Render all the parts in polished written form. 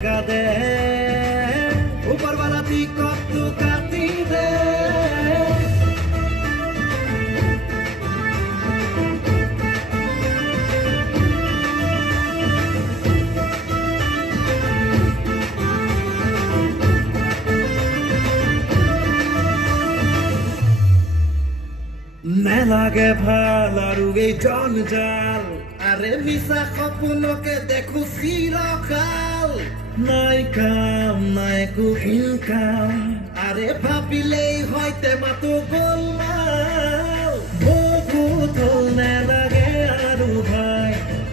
दे ऊपर वाला ती कब तू काटी दे न लागे ভাল আৰু এই জঞ্জাল আরে মিছা সপোনকে দেখো চিরকাল নাই কাম নাই একো ইনকাম আরে ভাবিলেই হয়তে মাতো গোলমাল বহুত হল নালাগে আৰু ভাই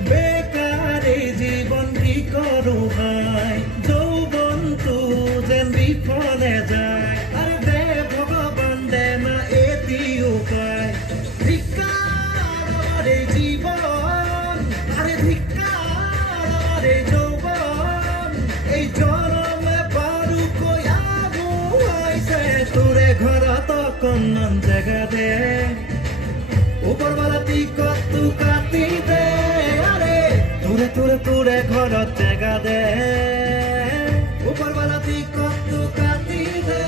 বেকাৰ এই জীৱন কি কৰো ভাই যৌৱনটো যেন বিফলে যায় আৰে দে ভগৱান দে না এটি উপায় ধিক্কাৰ আমাৰ এই জীৱন আৰে ধিক্কাৰ আমাৰ এই যৌৱন এই জনমে পাৰো কয়াবো আইছে তোৰে ঘৰত অকণমান জেগা দে ওপৰৱালা টিকট তু কাটি দে আৰে তোৰে তোৰে তোৰে ঘৰত জেগা দে ওপৰৱালা টিকট তু কাটি দে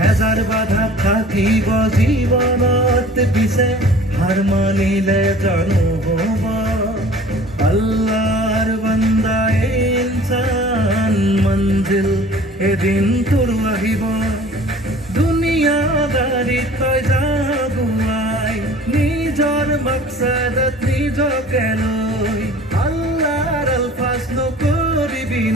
হাজাৰ বাধা থাকিব জীৱনত পিছে হাৰ মানিলে জানো হ'ব আল্লাহৰ বান্দা ইনসান মঞ্জিল এদিন তোৰ আহিব দুনিয়াদাৰি তই যাগুৱাই নিজৰ মকসদত নিজকে লৈ